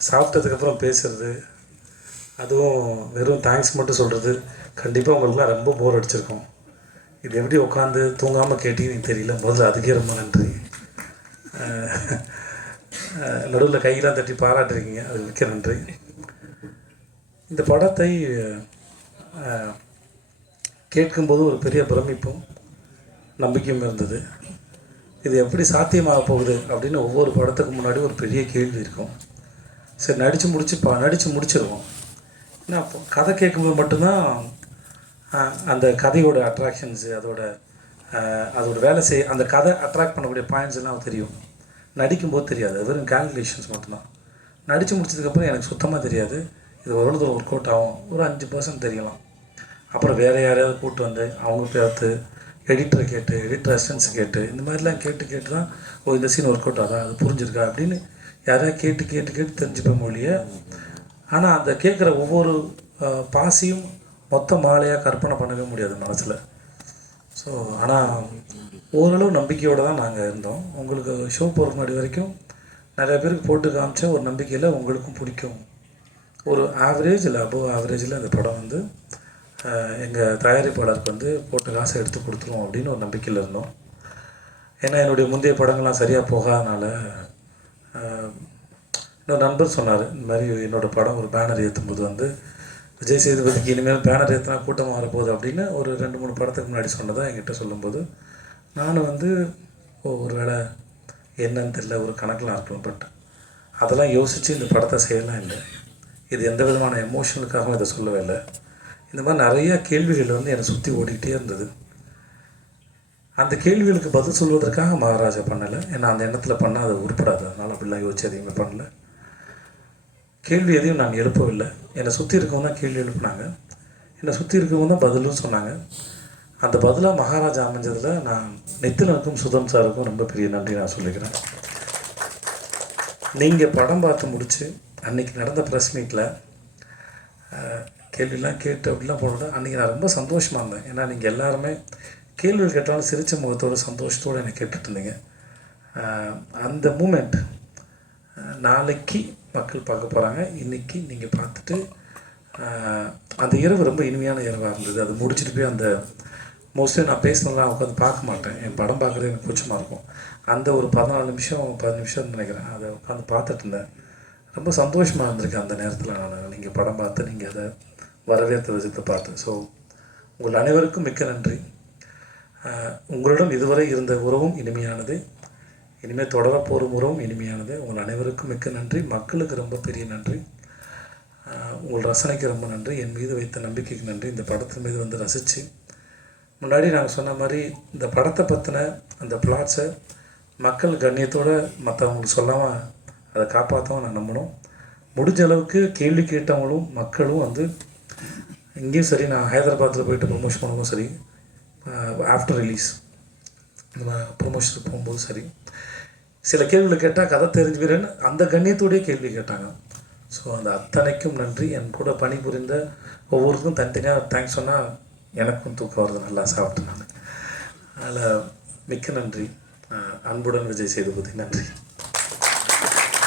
சாப்பிட்டதுக்கப்புறம் பேசுகிறது, அதுவும் வெறும் தேங்க்ஸ் மட்டும் சொல்கிறது கண்டிப்பாக உங்களுக்குலாம் ரொம்ப போர் அடிச்சிருக்கும். இது எப்படி உட்காந்து தூங்காமல் கேட்டீங்கன்னு தெரியல. முதல்ல அதுக்கே ரொம்ப நன்றி. நடுவில் கையெல்லாம் தட்டி பாராட்டுறீங்க, அது மிக்க நன்றி. இந்த படத்தை கேட்கும்போது ஒரு பெரிய பிரமிப்பும் நம்பிக்கையும் இருந்தது. இது எப்படி சாத்தியமாக போகுது அப்படின்னு ஒவ்வொரு படத்துக்கு முன்னாடி ஒரு பெரிய கேள்வி இருக்கும். சரி, நடித்து முடிச்சிருவோம். ஏன்னா அப்போ கதை கேட்கும்போது மட்டும்தான் அந்த கதையோட அட்ராக்ஷன்ஸு, அதோட வேலை அந்த கதை அட்ராக்ட் பண்ணக்கூடிய பாயிண்ட்ஸ் எல்லாம் தெரியும். நடிக்கும்போது தெரியாது, அது வெறும் கால்குலேஷன்ஸ் மட்டும்தான். நடித்து முடிச்சதுக்கப்புறம் எனக்கு சுத்தமாக தெரியாது. இது ஒரு ஒர்க் அவுட் ஆகும், ஒரு 5% தெரியலாம். அப்புறம் வேறு யாரையாவது கூப்பிட்டு வந்து அவங்க பார்த்து எடிட்டரை கேட்டு, எடிட்டர் அசிஸ்டன்ஸ் கேட்டு, இந்த மாதிரிலாம் கேட்டு தான் இந்த சீன் ஒர்க் அவுட் ஆகுதா, அது புரிஞ்சிருக்கா அப்படின்னு யாரையா கேட்டு தெரிஞ்சுப்பேன் மொழியை. ஆனால் அந்த கேட்குற ஒவ்வொரு பாசியும் மொத்த மாலையாக கற்பனை பண்ணவே முடியாது மனசில். ஸோ ஆனால் ஓரளவு நம்பிக்கையோடு தான் நாங்கள் இருந்தோம். உங்களுக்கு ஷோ போகிற முன்னாடி வரைக்கும் நிறையா பேருக்கு போட்டு காமிச்ச ஒரு நம்பிக்கையில் உங்களுக்கும் பிடிக்கும், ஒரு ஆவரேஜ் இல்லை அபோவ் ஆவரேஜில் அந்த படம் வந்து எங்கள் தயாரிப்பாளருக்கு வந்து போட்ட காசை எடுத்து கொடுத்துருவோம் அப்படின்னு ஒரு நம்பிக்கையில் இருந்தோம். ஏன்னா என்னுடைய முந்தைய படங்கள்லாம் சரியாக போகாதனால இன்னொரு நண்பர் சொன்னார், இந்த மாதிரி என்னோடய படம் ஒரு பேனர் ஏற்றும்போது வந்து விஜய் சேதுபதிக்கு இனிமேல் பேனர் ஏற்றினா கூட்டமாக வரப்போகுது அப்படின்னு ஒரு 2-3 படத்துக்கு முன்னாடி சொன்னதாக என்கிட்ட சொல்லும்போது நான் வந்து ஒரு வேளை என்னன்னு தெரியல, ஒரு கணக்கெலாம் இருக்கும். பட் அதெல்லாம் யோசித்து இந்த படத்தை செய்யலாம் இல்லை. இது எந்த விதமான எமோஷனுக்காகவும் இதை சொல்லவே இல்லை. இந்த மாதிரி நிறையா கேள்விகள் வந்து என்னை சுற்றி ஓடிக்கிட்டே இருந்தது. அந்த கேள்விகளுக்கு பதில் சொல்வதற்காக மகாராஜா பண்ணலை. ஏன்னா அந்த எண்ணத்தில் பண்ணால் அது உருப்படாது, அதனால் அப்படிலாம் யோசிச்சு எதையுமே பண்ணலை. கேள்வி எதையும் நான் எழுப்பவில்லை. என்னை சுற்றி இருக்கவங்க தான் கேள்வி எழுப்புனாங்க, என்னை சுற்றி இருக்கவங்க தான் பதிலும் சொன்னாங்க. அந்த பதிலாக மகாராஜா அமைஞ்சதில் நான் நித்திலனுக்கும் சுதன் சாருக்கும் ரொம்ப பெரிய நன்றி நான் சொல்லிக்கிறேன். நீங்கள் படம் பார்த்து முடித்து அன்றைக்கி நடந்த ப்ரெஸ் மீட்டில் கேள்வியெலாம் கேட்டு அப்படிலாம் போனோட அன்றைக்கி நான் ரொம்ப சந்தோஷமாக இருந்தேன். ஏன்னா நீங்கள் எல்லாருமே கேள்விகள் கேட்டாலும் சிரித்த முகத்தோடு சந்தோஷத்தோடு என்னை கேட்டுட்டு இருந்தீங்க. அந்த மூமெண்ட் நாளைக்கு மக்கள் பார்க்க போகிறாங்க, இன்றைக்கி நீங்கள் பார்த்துட்டு அந்த இரவு ரொம்ப இனிமையான இரவாக இருந்தது. அது முடிச்சுட்டு போய் அந்த மோஸ்ட்லி நான் பேசினலாம் உட்காந்து பார்க்க மாட்டேன், என் படம் பார்க்குறது எனக்கு பிடிச்சமாக இருக்கும். அந்த ஒரு 14 நிமிஷம் 10 நிமிஷம் நினைக்கிறேன், அதை உட்காந்து பார்த்துட்டு இருந்தேன். ரொம்ப சந்தோஷமாக இருந்திருக்கு அந்த நேரத்தில். நான் நீங்கள் படம் பார்த்து நீங்கள் அதை வரவேற்ற விதத்தை பார்த்து. ஸோ உங்கள் அனைவருக்கும் மிக்க நன்றி. உங்களிடம் இதுவரை இருந்த உறவும் இனிமையானது, இனிமேல் தொடர போகிற உறவும் இனிமையானது. உங்கள் அனைவருக்கும் மிக்க நன்றி. மக்களுக்கு ரொம்ப பெரிய நன்றி. உங்கள் ரசனைக்கு ரொம்ப நன்றி. என் மீது வைத்த நம்பிக்கைக்கு நன்றி. இந்த படத்தின் மீது வந்து ரசித்து, முன்னாடி நாங்கள் சொன்ன மாதிரி இந்த படத்தை பற்றின அந்த பிளாட்ஸை மக்கள் கண்ணியத்தோடு மற்றவங்களுக்கு சொல்லாமல் அதை காப்பாற்றவும் நான் நம்பணும். முடிஞ்ச அளவுக்கு கேள்வி கேட்டவங்களும் மக்களும் வந்து இங்கேயும் சரி, நான் ஹைதராபாத்தில் போயிட்டு ப்ரொமோஷன் பண்ணும்போது சரி, ஆஃப்டர் ரிலீஸ் இந்த ப்ரொமோஷனுக்கு போகும்போது சரி, சில கேள்விகளை கேட்டால் கதை தெரிஞ்சுக்கிறேன்னு அந்த கண்ணியத்தோடையே கேள்வி கேட்டாங்க. ஸோ அந்த அத்தனைக்கும் நன்றி. என் கூட பணிபுரிந்த ஒவ்வொருக்கும் தனித்தனியாக தேங்க்ஸ் சொன்னால் எனக்கும் தூக்கம் வருது, நல்லா சாப்பிட்டேன் நான். அதில் மிக்க நன்றி. அன்புடன் விஜய் சேதுபதி. நன்றி.